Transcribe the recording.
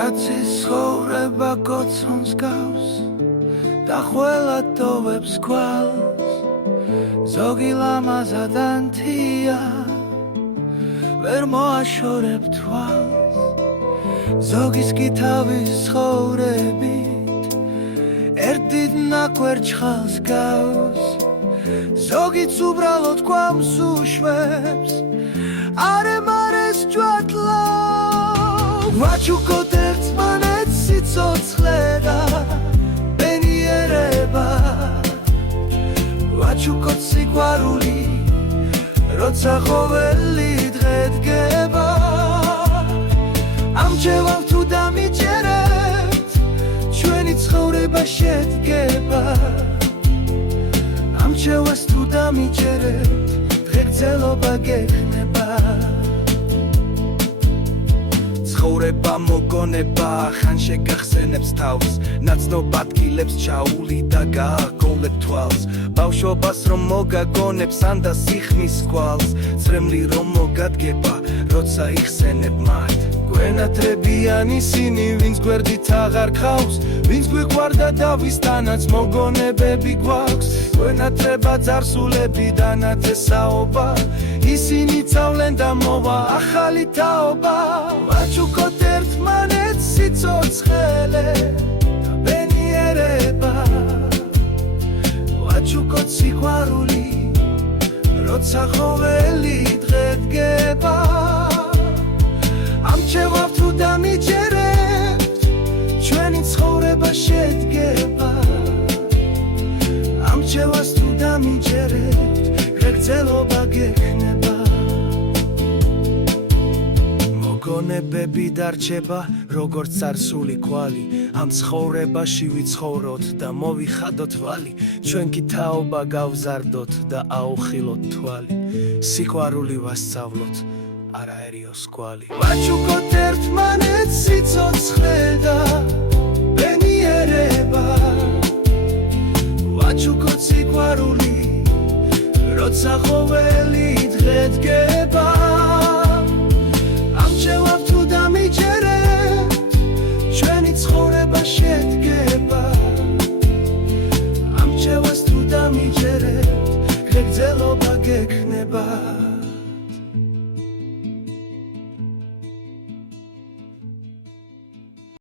კაცის ცხოვრება კოცონს გავს და ყველა ტოვებს გვალს ზოგი ლამაზად ანთია ვერ მოაშორებ თვალს ზოგის კი თავის ცხოვრებით ერთით ნაკვერჩხალს გავს ზოგიც უბრალოდ გვამს უშვებს არემარეს ჯვატლავს ვაჩუკოთ ერთმანეთს სიცოცხლე და ბენიერება ვაჩუკოთ სიყვარული როცა ყოველი დღე დგება ამჩევავ თუ დამიჯერებთ ჩვენი ცხოვრება შედგება ამჩევას თუ დამიჯერებთ დღეგრძელობა გექნება ცხოვრება მოგონება ხან შეგახსენებს თავს ნაცნობ ადგილებს ჩაული და გააგოვლებ თვალს ბავშვობას რომ მოგაგონებს ან და სიხმის გვალს წრემლი რომ მოგადგება როცა იხსენებ მათ გვენათრებიან ისინი ვინც გვერდით აღარ ხავს ვინც გვიყვარდა და ვისთანაც მოგონებები გვაქვს გვენათრება ძარსულები და ნათესაობა ისინი წავლენ და მოვა ახალი თაობა ვაჩუკოთ ერთმანეთს სიცოცხლე და ბენიერება ვაჩუკოთ სიყვარული როცა ყოველი დღე დგება ამჩევავ თუ დამიჯერებთ ჩვენი ცხოვრება შედგება ამჩევას თუ დამიჯერებთ გრძელობა გექნება მოგონებები დარჩება როგორც წარსული კვალი ამ ცხოვრებაში ვიცხოვროთ და მოვიხადოთ ვალი ჩვენ კი თაობა გავზარდოთ და აუხილოთ თვალი სიყვარული ვასწავლოთ არაერიოს კვალი ვაჩუკოთ ერთმანეთს სიცოცხლე და ბენიერება ვაჩუკოთ სიყვარული როცა ყოველი დღე დგება ამჩევავ თუ დამიჯერებთ ჩვენი ცხოვრება შედგება ამჩევას თუ დამიჯერებთ გეგრძელობა გექნება